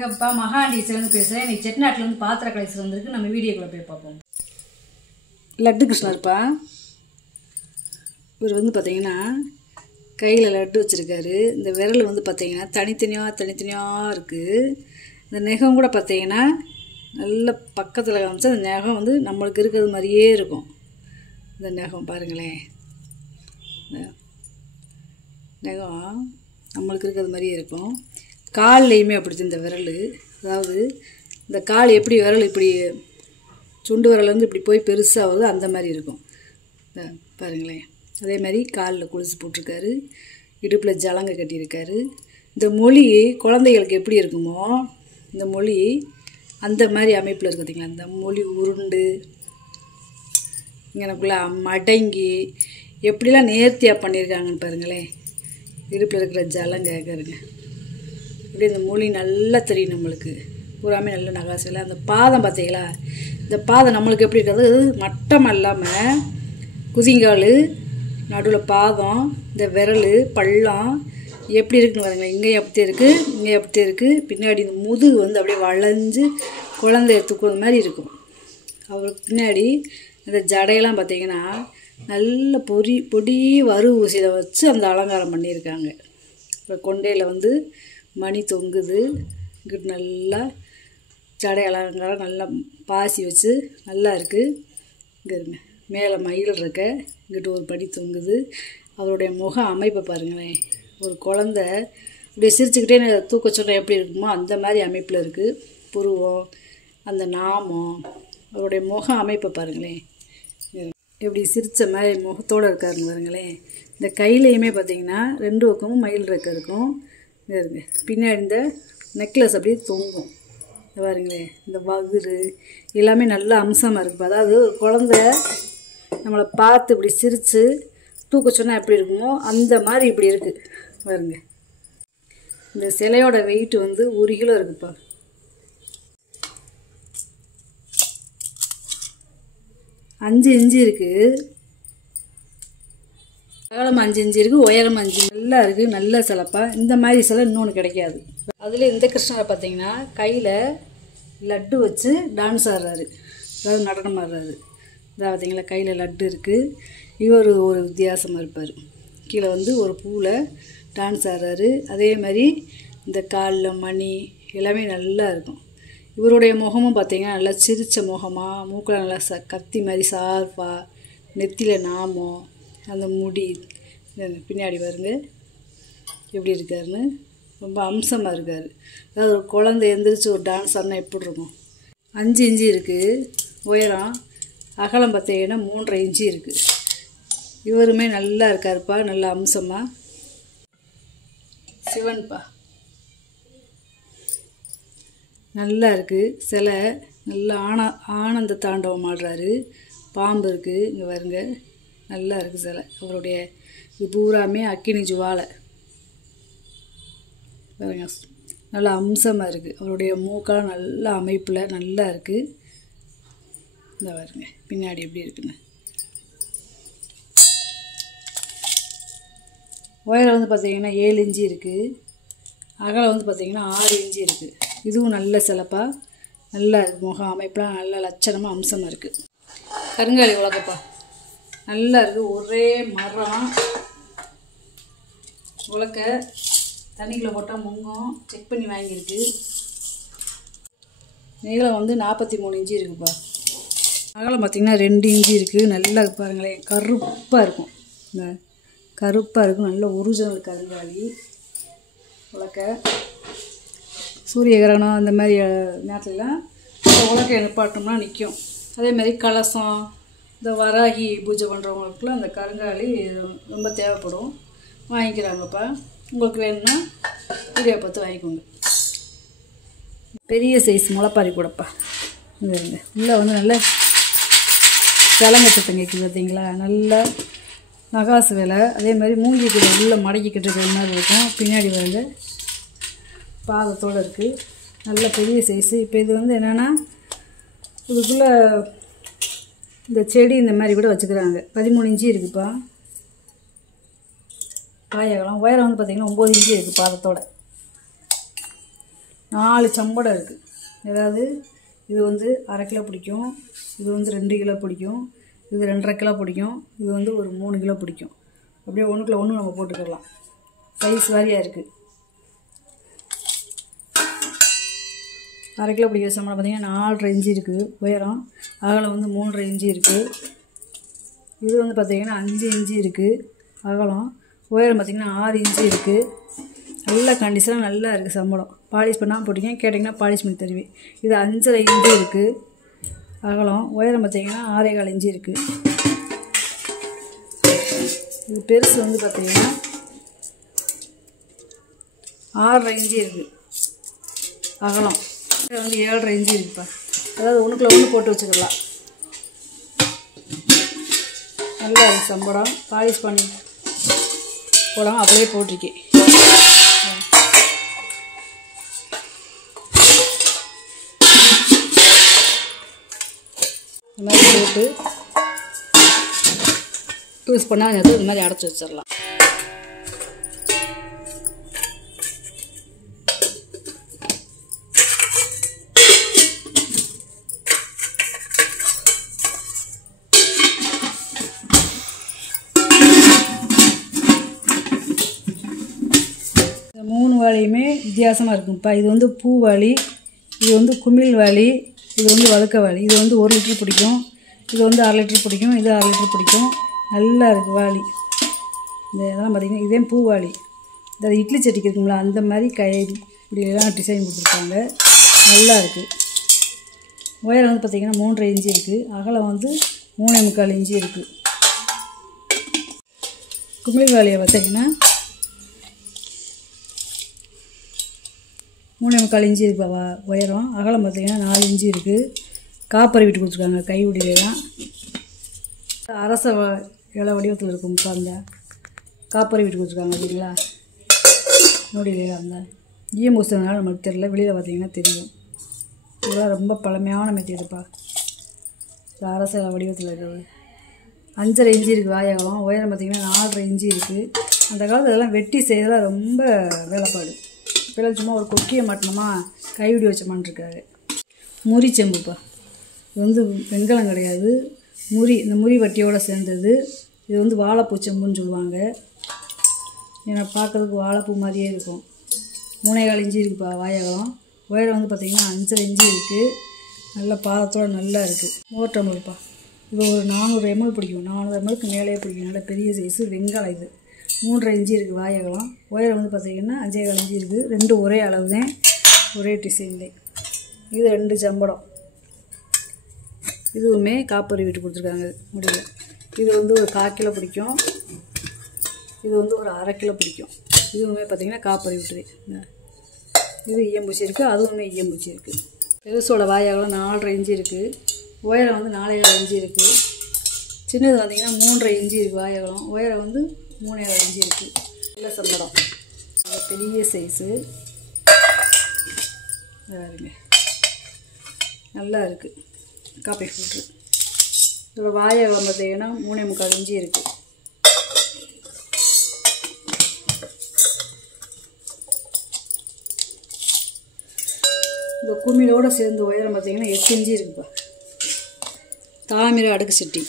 வணக்கம்ப்பா, மகாண்டீஸ்வரன் பேசுகிறேன். இன்னைக்கு செட்டிநாட்டிலேருந்து பாத்திர கலைசல் வந்திருக்கு. நம்ம வீடியோக்குள்ளே போய் பார்ப்போம். லட்டு கிருஷ்ணர்ப்பா. இவர் பார்த்தீங்கன்னா கையில் லட்டு வச்சுருக்காரு. இந்த விரல் பார்த்தீங்கன்னா தனித்தனியாக இருக்குது. இந்த நெகம் கூட பார்த்தீங்கன்னா நல்ல பக்கத்தில் காமிச்சா அந்த நெகம் நம்மளுக்கு இருக்கிறது மாதிரியே இருக்கும். இந்த நெகம் பாருங்களேன், நெகம் நம்மளுக்கு இருக்கிறது மாதிரியே இருக்கும். கால்லையுமே அப்படி இந்த விரல், அதாவது இந்த கால் எப்படி விரல் இப்படி சுண்டு விரல் இப்படி போய் பெருசாகுது அந்த மாதிரி இருக்கும். பாருங்களேன், அதே மாதிரி காலில் கொலுசு போட்டிருக்காரு, இடுப்பில் ஜலங்க கட்டியிருக்காரு. இந்த மொழி குழந்தைகளுக்கு எப்படி இருக்குமோ இந்த மொழி அந்த மாதிரி அமைப்பில் இருக்குது. பார்த்தீங்களா, இந்த மொழி உருண்டு இங்கனக்குள்ளே மடங்கி எப்படிலாம் நேர்த்தியாக பண்ணியிருக்காங்கன்னு பாருங்களேன். இடுப்பில் இருக்கிற ஜலங்க கேட்குறங்க, இப்படி இந்த மொழி நல்லா தெரியும் நம்மளுக்கு. பூராமே நல்ல நகாசில் அந்த பாதம் பார்த்தீங்களா, இந்த பாதம் நம்மளுக்கு எப்படி இருக்கிறது மட்டம் இல்லாமல் குதிங்கால் நடுவில் பாதம், இந்த விரல் பள்ளம் எப்படி இருக்குன்னு பாருங்களேன். இங்கேயும் அப்படியே இருக்குது, இங்கேயும் அப்படியே இருக்குது. பின்னாடி இந்த முதுகு அப்படியே வளைஞ்சு குழந்தைய தூக்குறது மாதிரி இருக்கும். அவருக்கு பின்னாடி இந்த ஜடையெல்லாம் பார்த்தீங்கன்னா நல்ல பொடி வறு ஊசியில் வச்சு அந்த அலங்காரம் பண்ணியிருக்காங்க. அப்புறம் கொண்டையில் மணி தொங்குது. இங்கிட்டு நல்லா ஜடை அலங்காரம் நல்லா பாசி வச்சு நல்லா இருக்குது. இங்கே இருங்க, மேலே மயில் இருக்க, இங்கிட்டு ஒரு படி தொங்குது. அவருடைய முக அமைப்பை பாருங்களேன். ஒரு குழந்த இப்படி சிரிச்சுக்கிட்டே தூக்க சொல்ல எப்படி இருக்குமோ அந்த மாதிரி அமைப்பில் இருக்குது. புருவம், அந்த நாமம், அவருடைய முக அமைப்பை பாருங்களேன், எப்படி சிரித்த மாதிரி முகத்தோடு இருக்காருன்னு பாருங்களேன். இந்த கையிலையுமே பார்த்தீங்கன்னா 2 பக்கமும் மயில் ரெக்க இருக்கும். இருங்க, பின்னாடி இந்த நெக்லஸ் அப்படியே தொங்கும் பாருங்களேன். இந்த வகுறு எல்லாமே நல்ல அம்சமாக இருக்குது. அதாவது ஒரு குழந்த நம்மளை பார்த்து இப்படி சிரித்து தூக்க சொன்னால் எப்படி இருக்குமோ அந்த மாதிரி இப்படி இருக்குது பாருங்க. இந்த சிலையோட வெயிட் 1 கிலோ இருக்குப்பா. அஞ்சு இன்ச்சு இருக்குது, அகலம் 5 இன்ச்சு இருக்குது, உயரம் 5 நல்லா இருக்குது. நல்ல சிலைப்பா. இந்த மாதிரி சிலை இன்னொன்று கிடைக்காது. அதில் இந்த கிருஷ்ணரை பார்த்தீங்கன்னா கையில் லட்டு வச்சு டான்ஸ் ஆடுறாரு, அதாவது நடனம் ஆடுறாரு. இதாக பார்த்தீங்களா, கையில் லட்டு இருக்குது. இவர் ஒரு வித்தியாசமாக இருப்பார். கீழே ஒரு பூவில் டான்ஸ் ஆடுறாரு. அதே மாதிரி இந்த காலில் மணி எல்லாமே நல்லா இருக்கும். இவருடைய முகமும் பார்த்தீங்கன்னா நல்லா சிரித்த முகமாக, மூக்கில் நல்லா கத்தி மாதிரி சார்பாக, நெத்தியில் நாமம், அந்த முடி பின்னாடி பாருங்க எப்படி இருக்காருன்னு ரொம்ப அம்சமாக இருக்கார். அதாவது ஒரு குழந்தை எழுந்திரிச்சு ஒரு டான்ஸ் ஆடினா எப்படி இருக்கும். 5 இன்ச்சு இருக்குது உயரம், அகலம் பார்த்தீங்கன்னா 3.5 இன்ச்சு இருக்குது. இவருமே நல்லா இருக்காருப்பா, நல்ல அம்சமாக. சிவன்ப்பா நல்லா இருக்குது சிலை. நல்லா ஆனந்த தாண்டவம் ஆடுறாரு. பாம்பு இருக்குது இங்கே பாருங்க, நல்லா இருக்குது சிலை. அவருடைய இது பூராமே அக்கினி ஜுவாலை பாருங்க, நல்லா அம்சமாக இருக்குது. அவருடைய மூக்கெல்லாம் நல்ல அமைப்பில் நல்லா இருக்குது. இந்த பாருங்க பின்னாடி எப்படி இருக்குன்னு. உயரம் பார்த்தீங்கன்னா 7 இன்ச்சு இருக்குது, அகலம் பார்த்தீங்கன்னா 6 இன்ச்சு இருக்குது. இதுவும் நல்ல சிலைப்பா, நல்லா இருக்குது. முகம் அமைப்பெலாம் நல்ல லட்சணமாக அம்சமாக இருக்குது. கருங்காலி உலகப்பா நல்லா இருக்குது. ஒரே மரம் உலக்க தண்ணிக்குள்ளே போட்டால் முங்கம் செக் பண்ணி வாங்கியிருக்கு. நீளம் 43 இன்ச்சு இருக்குப்பா. அகலம் பார்த்திங்கன்னா 2 இன்ச்சு இருக்குது. நல்லா பாருங்களேன், கருப்பாக இருக்கும். இந்த கருப்பாக இருக்கும், நல்ல ஒரிஜினல் கருங்காலி உலக்க. சூரிய கிரகணம் அந்த மாதிரி நேரத்துலலாம் உலக்கை நிப்பாட்டோம்னா நிற்கும். அதே மாதிரி கலசம், இந்த வராகி பூஜை பண்ணுறவங்களுக்குலாம் அந்த கருங்காலி ரொம்ப தேவைப்படும். வாங்கிக்கிறாங்கப்பா. உங்களுக்கு வேணும்னா வீடியோ பார்த்து வாங்கிக்கோங்க. பெரிய சைஸ் முளைப்பாரி கூடப்பா. இது உள்ளே நல்ல கிழங்க சத்தம் கேட்குது பார்த்தீங்களா, நல்லா நகாசு வேலை. அதே மாதிரி மூங்கிக்கு உள்ளே மடக்கிக்கிட்டு இருக்கிற மாதிரி இருக்கும். பின்னாடி வந்து பாதத்தோடு இருக்குது, நல்ல பெரிய சைஸு. இப்போ இது என்னென்னா இதுக்குள்ளே இந்த செடி இந்த மாதிரி கூட வச்சுக்கிறாங்க. 13 இன்ச்சு இருக்குப்பா. காயகலம் உயரம் பார்த்திங்கன்னா 9 இன்ச்சு இருக்குது பாதத்தோட. 4 சம்படம் இருக்குது. அதாவது இது வந்து 1/2 கிலோ பிடிக்கும், இது வந்து 2 கிலோ பிடிக்கும், இது 2.5 கிலோ பிடிக்கும், இது வந்து ஒரு 3 கிலோ பிடிக்கும். அப்படியே ஒன்றுக்குள்ள ஒன்று நம்ம போட்டுக்கலாம். சைஸ் வாரியாக இருக்குது. 1/2 கிலோ பிடிக்கிற சம்பளம் பார்த்திங்கன்னா 4.5 இன்ச்சு இருக்குது உயரம், அகலம் வந்து 3.5 இன்ச்சு இருக்குது. இது வந்து பார்த்திங்கன்னா 5 இன்ச்சு இருக்குது அகலம், உயரம் பார்த்திங்கன்னா 6 இன்ச்சு இருக்குது. நல்ல கண்டிஷனாக நல்லா இருக்குது சம்பளம். பாலிஷ் பண்ணாமல் போட்டிங்க, கேட்டிங்கன்னா பாலிஷ் பண்ணி தருவேன். இது 5.5 இன்ச்சு இருக்குது அகலம், உயரம் பார்த்திங்கன்னா 6.25 இன்ச்சு இருக்குது. இது பெருசு வந்து பார்த்திங்கன்னா 6.5 இன்ச்சு இருக்குது அகலம், வந்து 7.5 இன்ச்சு இருக்குப்பா. அதாவது ஒன்றுக்குள்ள ஒன்று போட்டு வச்சுக்கலாம். நல்லா இருக்குது சம்பளம். பாலிஷ் பண்ணி போடாமல் அப்படியே போட்டிருக்கேன். இந்த மாதிரி போட்டு யூஸ் பண்ணால் இந்த மாதிரி அடைச்சி வச்சிடலாம். இந்த 3 வாளியுமே வித்தியாசமாக இருக்கும்ப்பா. இது வந்து பூ வாளி, இது வந்து குமிழ் வாளி, இது வந்து வழுக்க வாளி. இது வந்து 1 லிட்டர் பிடிக்கும், இது வந்து 1/2 லிட்டர் பிடிக்கும், இது 1/2 லிட்டர் பிடிக்கும். நல்லா இருக்குது வாளி. இதெல்லாம் பார்த்திங்கன்னா இதே பூ வாளி. இந்த இட்லி சட்டிக்கு இருக்குங்களா அந்த மாதிரி இப்படியெல்லாம் டிசைன் கொடுத்துருக்காங்க. நல்லா இருக்குது. உயரம் வந்து பார்த்திங்கன்னா 3.5 இன்ச்சு இருக்குது, அகலம் வந்து 3.25 இன்ச்சு இருக்குது. குமிழ் வாளியை பார்த்திங்கன்னா 3.25 இன்ச்சு இருக்குப்பா உயரம், அகலம் பார்த்திங்கன்னா 4 இன்ச்சு இருக்குது. காப்பரை விட்டு கொடுத்துருக்காங்க கைவிடியிலாம். அரச இலை வடிவத்தில் இருக்கும்ப்பா. அந்த காப்பரை விட்டு கொடுத்துருக்காங்க இல்லைங்களா நோடியில. அந்த ஈயம் பூசுறதுனால நம்மளுக்கு தெரியல, வெளியில் பார்த்திங்கன்னா தெரியும். இதெல்லாம் ரொம்ப பழமையான மெத்தேடுப்பா. இந்த அரச இலை வடிவத்தில் இருக்கிறது 5.5 இன்ச்சு இருக்குது வாயகலம், உயரம் பார்த்திங்கன்னா 4.5 இன்ச்சு இருக்குது. அந்த காலத்தில் இதெல்லாம் வெட்டி செய்யறதுலாம் ரொம்ப வேலைப்பாடு. இப்போலாம் சும்மா ஒரு கொக்கியை மாட்டினோமா கைவிடி வச்சோமான்ருக்காரு. முறி செம்புப்பா. இது வந்து வெண்கலம் கிடையாது, முறி. இந்த முறி வட்டியோடு சேர்ந்தது. இது வந்து வாழைப்பூ செம்புன்னு சொல்லுவாங்க. ஏன்னா பார்க்குறதுக்கு வாழைப்பூ மாதிரியே இருக்கும். 3.25 இன்ச்சு இருக்குப்பா வாயகம். உயரம் வந்து பார்த்திங்கன்னா 5.5 இன்ச்சு இருக்குது. நல்ல பாதத்தோடு நல்லா இருக்குது. மோர் டம்ளர்ப்பா. இது ஒரு 400 ml பிடிக்கும், 400 ml மேலேயே பிடிக்கும். நல்ல பெரிய சைஸு வெங்காயம். இது 3.5 இன்ச்சு இருக்குது வாயகம். உயரம் வந்து பார்த்திங்கன்னா 5.25 இன்ச்சு இருக்குது. 2 ஒரே அளவு தான், ஒரே டிசைன்லேயே. இது 2 சம்படம். இதுவுமே காப்பரி விட்டு கொடுத்துருக்காங்க முடியல. இது வந்து ஒரு 1/4 கிலோ பிடிக்கும், இது வந்து ஒரு 1/2 கிலோ பிடிக்கும். இதுவுமே பார்த்திங்கன்னா காப்பரி விட்டுது. இது ஈயம்பூச்சி இருக்குது, அதுவுமே ஈயம்பூச்சி இருக்குது. பெருசோட வாயகம் 4.5 இன்ச்சு இருக்குது, உயரம் வந்து 4.25 இன்ச்சு இருக்குது. சின்னது பார்த்திங்கன்னா 3.5 இன்ச்சு இருக்குது வாயகம், உயரம் வந்து 3.25 இன்ச்சு இருக்குது. நல்ல சம்பளம், பெரிய சைஸு. பாருங்க நல்லா இருக்குது காப்பி ஃபில்ட்ரு. இதோட வாயகம் பார்த்திங்கன்னா 3.25 இன்ச்சு இருக்குது. இந்த குமிழோடு சேர்ந்து உயரம் பார்த்திங்கன்னா 8 இன்ச்சு இருக்குப்பா. தாமிர அடுக்கு சட்டி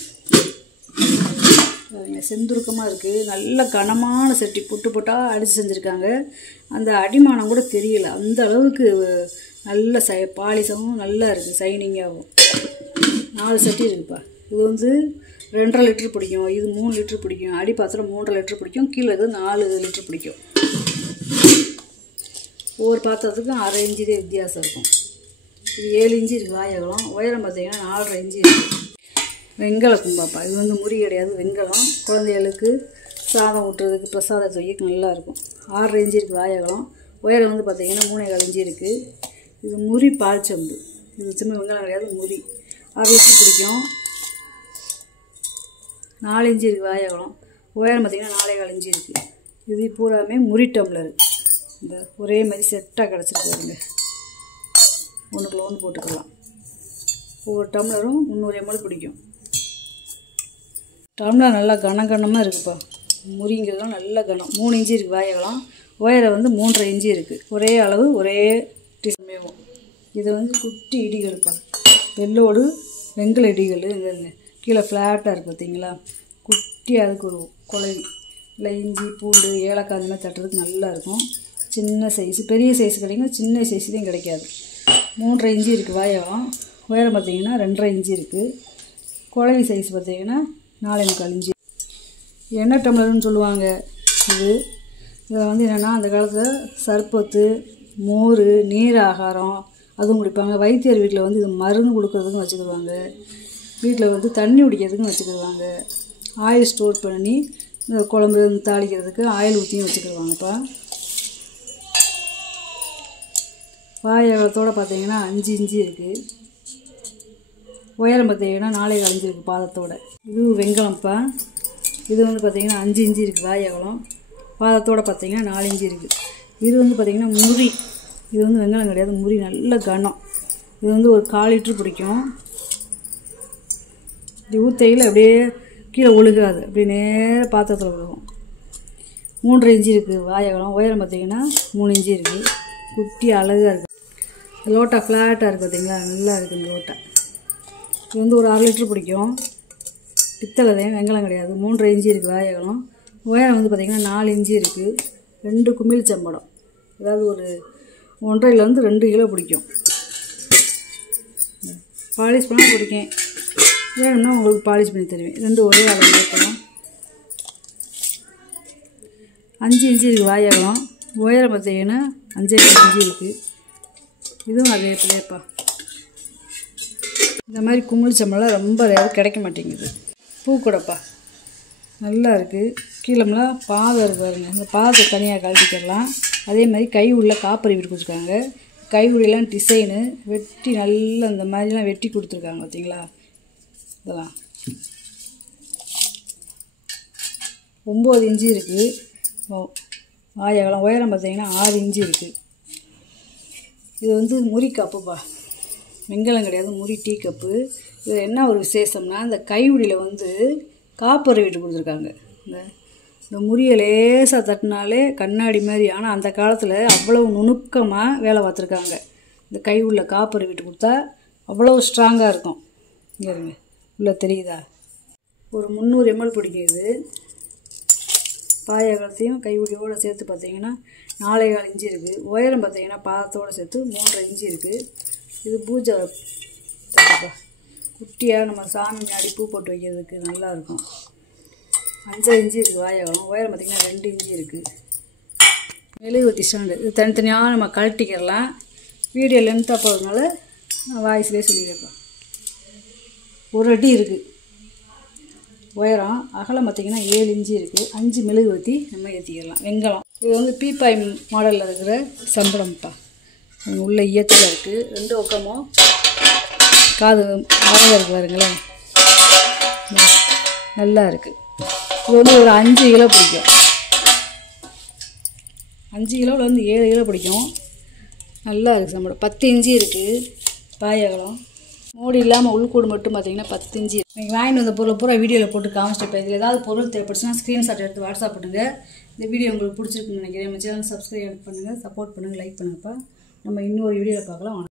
செந்துருக்கமாக இருக்குது. நல்ல கனமான சட்டி, புட்டு புட்டாக அடித்து செஞ்சுருக்காங்க. அந்த அடிமானம் கூட தெரியல, அந்த அளவுக்கு நல்ல பாலிசமும் நல்லா இருக்குது, சைனிங்காகவும். 4 சட்டி இருக்குப்பா. இது வந்து 2.5 லிட்டர் பிடிக்கும், இது 3 லிட்டர் பிடிக்கும். அடி பாத்திரம் 3.5 லிட்டர் பிடிக்கும், கீழே இது 4 லிட்டர் பிடிக்கும். ஒவ்வொரு பாத்திரத்துக்கும் 1/2 இன்ச்சு வித்தியாசம் இருக்கும். இது 7 இன்ச்சு இருக்குது வாயகம், உயரம் பார்த்திங்கன்னா 4.5 இன்ச்சு இருக்குது. வெண்கலம் கும்பாப்பா. இது வந்து முறி கிடையாது, வெண்கலம். குழந்தைகளுக்கு சாதம் ஊட்டுறதுக்கு, பிரசாதத்தை வைக்க நல்லாயிருக்கும். 6.5 இன்ச்சு இருக்குது வாயகம், உயரம் வந்து பார்த்திங்கன்னா 3.25 இன்ச்சு இருக்குது. இது முறி பால் செம்பு. இது சின்ன வெங்காயம் கிடையாது, முறி. 6 லிட்டர் பிடிக்கும். 4 இன்ச்சு இருக்குது வாயகம், உயரம் பார்த்திங்கன்னா 4.25 இன்ச்சு இருக்குது. இது பூராமே முறி டம்ளர். இந்த ஒரே மாதிரி செட்டாக கிடச்சிருக்கு பாருங்க. ஒன்றுக்குள்ள ஒன்று போட்டுக்கலாம். ஒவ்வொரு டம்ளரும் 300 ml பிடிக்கும். டம்ளர் நல்லா கனமாக இருக்குப்பா. முறிங்கிறதுலாம் நல்ல கனம். 3 இன்ச்சு இருக்குது வாயகம், உயரம் வந்து 3.5 இன்ச்சு இருக்குது. ஒரே அளவு, ஒரே குட்டி சமயம். இது வந்து குட்டி இடிகள்ப்பா, வெள்ளோடு வெங்கல இடிகள். இங்கே கீழே ஃப்ளாட்டாக இருக்குது பார்த்தீங்களா, குட்டியாக அதுக்கு ஒரு குழவி. இல்லை இஞ்சி பூண்டு ஏலக்காய் அந்த மாதிரி தட்டுறதுக்கு நல்லாயிருக்கும். சின்ன சைஸு, பெரிய சைஸ் கிடைக்கும், சின்ன சைஸ்லேயும் கிடைக்காது. 3.5 இன்ச்சு இருக்குது வாயகம். உயரம் பார்த்திங்கன்னா 2.5 இன்ச்சு இருக்குது. குழவி சைஸ் பார்த்திங்கன்னா 4.25 இன்ச்சு. எண்ணெய் டம்ளர்னு சொல்லுவாங்க இதில் வந்து என்னென்னா அந்த காலத்தில் சர்பத்து, மோர், நீர் ஆகாரம் அதுவும் குடிப்பாங்க. வைத்தியர் வீட்டில் வந்து இது மருந்து கொடுக்குறதுக்கும் வச்சுக்கிடுவாங்க. வீட்டில் வந்து தண்ணி குடிக்கிறதுக்கும் வச்சுக்கிடுவாங்க. ஆயில் ஸ்டோர் பண்ணி இந்த குழம்பு தாளிக்கிறதுக்கு ஆயில் ஊற்றியும் வச்சுக்கிடுவாங்கப்பா. வாயகத்தோடு பார்த்தீங்கன்னா 5 இன்ச்சு இருக்குது. உயரம் பார்த்தீங்கன்னா 4.25 இன்ச்சு இருக்குது பாதத்தோடு. இது வெங்கலம்ப்பா. இது வந்து பார்த்திங்கன்னா 5 இன்ச்சு இருக்குது வாயகலம். பாதத்தோடு பார்த்திங்கன்னா 4 இன்ச்சு இருக்குது. இது வந்து பார்த்திங்கன்னா முறி. இது வந்து வெங்கலம் கிடையாது, முறி. நல்ல கனம். இது வந்து ஒரு 1/4 லிட்டரு பிடிக்கும். இது ஊத்தையில் அப்படியே கீழே ஒழுகாது, அப்படியே நேராக பாத்திரத்தில் விழுகும். 3.5 இன்ச்சு இருக்குது வாயகலம். உயரம் பார்த்திங்கன்னா 3 இன்ச்சு இருக்குது. குட்டி அழகாக இருக்குது. லோட்டா ஃப்ளாட்டாக இருக்குது பார்த்தீங்களா, நல்லா இருக்குது இந்த லோட்டா. இது வந்து ஒரு 1/2 லிட்டரு பிடிக்கும். பித்தளை தான், வெங்கலம் கிடையாது. 3.5 இன்ச்சு இருக்குது வாயகலம். உயரம் வந்து பார்த்திங்கன்னா 4 இன்ச்சு இருக்குது. 2 குமிழ் சம்படம், அதாவது ஒரு 1.5 to 2 கிலோ பிடிக்கும். பாலிஷ் பண்ணால் பிடிக்கும், வேணும்னா உங்களுக்கு பாலிஷ் பண்ணி தருவேன். 2 ஒரே அளவு இருக்கலாம். 5 இன்ச்சு இருக்குது வாயகலம். உயரம் பார்த்தீங்கன்னா 5.5 இன்ச்சு இருக்குது. இதுவும் அதே பிள்ளைப்பா. இந்த மாதிரி குமிழ் சம்பளம் ரொம்ப கிடைக்க மாட்டேங்குது. பூக்கூடப்பா நல்லா இருக்குது. கீழமெல்லாம் பாதம் இருக்குது பாருங்க. இந்த பாதத்தை தனியாக கழட்டிக்கலாம். அதே மாதிரி கை உள்ள காப்பரி விட்டு கொடுத்துருக்காங்க. கை உள்ளெல்லாம் டிசைனு வெட்டி நல்லா இந்த மாதிரிலாம் வெட்டி கொடுத்துருக்காங்க பார்த்தீங்களா. இதெல்லாம் 9 இன்ச்சு இருக்குது வாயகலம். உயரம் பார்த்தீங்கன்னா 6 இன்ச்சு இருக்குது. இது வந்து முறி கப்புப்பா, வெங்கலம் கிடையாது, முறி டீ கப்பு. இது என்ன ஒரு விசேஷம்னா, இந்த கைவிடியில் வந்து காப்பரை விட்டு கொடுத்துருக்காங்க. இந்த முறியை லேசாக தட்டினாலே கண்ணாடி மாதிரி. ஆனால் அந்த காலத்தில் அவ்வளவு நுணுக்கமாக வேலை பார்த்துருக்காங்க. இந்த கை உள்ள காப்பரை விட்டு கொடுத்தா அவ்வளோ ஸ்ட்ராங்காக இருக்கும். இங்கே இருங்க, உள்ளே தெரியுதா, ஒரு 300 ml பிடிக்கும். இது பாயகலத்தையும் கைவிடியோடு சேர்த்து பார்த்தீங்கன்னா 4.25 இன்ச்சு இருக்குது. உயரம் பார்த்தீங்கன்னா பாதத்தோடு சேர்த்து 3.5 இன்ச்சு இருக்குது. இது பூஜை குட்டியாக நம்ம சாமி முன்னாடி பூ போட்டு வைக்கிறதுக்கு நல்லாயிருக்கும். 5.5 இன்ச்சு இருக்குது வாயகலம். உயரம் பார்த்திங்கன்னா 2 இன்ச்சு இருக்குது. மெழுகுவர்த்தி ஸ்டாண்டு. இது தனித்தனியாக நம்ம கழட்டிக்கிறலாம். வீடியோ லென்த்தாக போகிறதுனால நான் வாய்ஸ்லேயே சொல்லிடுறேன்ப்பா. 1 அடி இருக்குது உயரம். அகலம் பார்த்திங்கன்னா 7 இன்ச்சு இருக்குது. 5 மெழுகுவர்த்தி நம்ம ஏற்றிக்கிறலாம். வெங்கலம். இது வந்து பீப்பாய் மாடலில் இருக்கிற சம்பளம்ப்பா. உள்ள ஈயத்தில் இருக்குது. 2 பக்கமும் காது அழகாக இருக்குது பாருங்களேன், நல்லா இருக்குது. இது வந்து ஒரு 5 கிலோ பிடிக்கும். 5 கிலோவில் வந்து 7 கிலோ பிடிக்கும். நல்லா இருக்குது சம்பளம். 10 இன்ச்சு இருக்குது பாயகலம். மூடி இல்லாமல் உள்கூடு மட்டும் பார்த்திங்கன்னா 10 இன்ச்சு. நீங்கள் வாங்கிட்டு வந்த பொருளை பூரா வீடியோவில் போட்டு காமிச்சிட்டு இதில் ஏதாவது பொருள் தேவைப்படுச்சுன்னா ஸ்க்ரீன்ஷாட் எடுத்து வாட்ஸ்அப் பண்ணுங்கள். இந்த வீடியோ உங்களுக்கு பிடிச்சிருக்குன்னு நினைக்கிறேன். நம்ம சேனல் சப்ஸ்கிரைப் பண்ணுங்கள், சப்போர்ட் பண்ணுங்கள், லைக் பண்ணுங்கப்பா. நம்ம இன்னொரு வீடியோவில் பார்க்கலாம்.